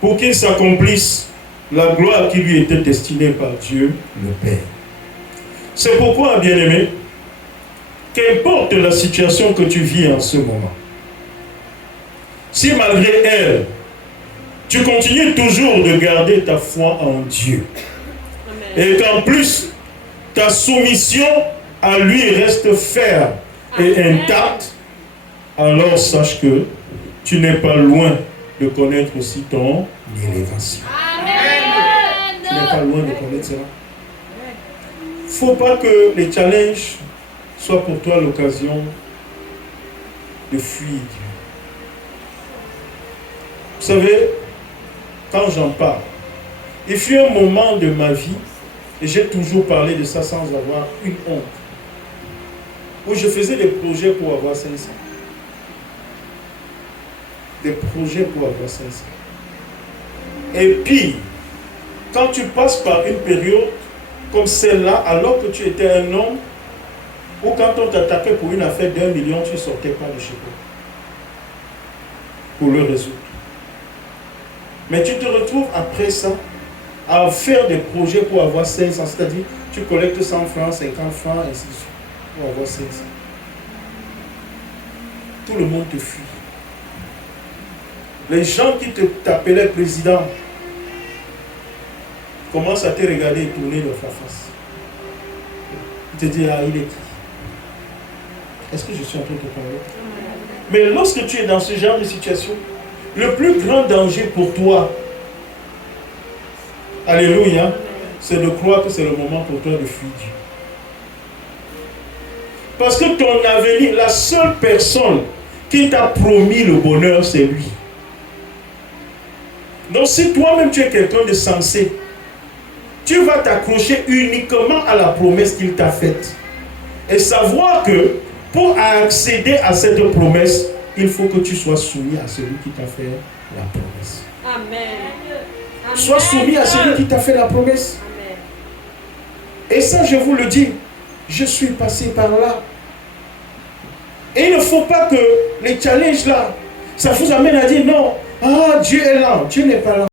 pour qu'il s'accomplisse la gloire qui lui était destinée par Dieu le Père. C'est pourquoi, bien-aimé, qu'importe la situation que tu vis en ce moment, si malgré elle, tu continues toujours de garder ta foi en Dieu, amen, et qu'en plus, ta soumission à lui reste ferme et intacte, alors sache que tu n'es pas loin de connaître aussi ton élévation. Amen. Tu n'es pas loin de connaître cela. Il ne faut pas que les challenges soient pour toi l'occasion de fuir Dieu. Vous savez, quand j'en parle, il fut un moment de ma vie, et j'ai toujours parlé de ça sans avoir une honte, où je faisais des projets pour avoir 500. Des projets pour avoir 500. Et puis, quand tu passes par une période comme celle-là, alors que tu étais un homme, ou quand on t'attaquait pour une affaire d'1 million, tu ne sortais pas de chez toi pour le résoudre. Mais tu te retrouves après ça à faire des projets pour avoir 500, c'est-à-dire tu collectes 100 francs, 50 francs, et ainsi de suite, pour avoir 500. Tout le monde te fuit. Les gens qui t'appelaient président commencent à te regarder et tourner leur face. Ils te disent, ah, il est qui? Est-ce que je suis en train de te parler? Mais lorsque tu es dans ce genre de situation, le plus grand danger pour toi, alléluia, c'est de croire que c'est le moment pour toi de fuir Dieu. Parce que ton avenir, la seule personne qui t'a promis le bonheur, c'est lui. Donc si toi-même tu es quelqu'un de sensé, tu vas t'accrocher uniquement à la promesse qu'il t'a faite. Et savoir que pour accéder à cette promesse, il faut que tu sois soumis à celui qui t'a fait la promesse. Amen. Sois soumis à celui qui t'a fait la promesse. Amen. Et ça, je vous le dis, je suis passé par là. Et il ne faut pas que les challenges là, ça vous amène à dire non, ah, Dieu est là, Dieu n'est pas là.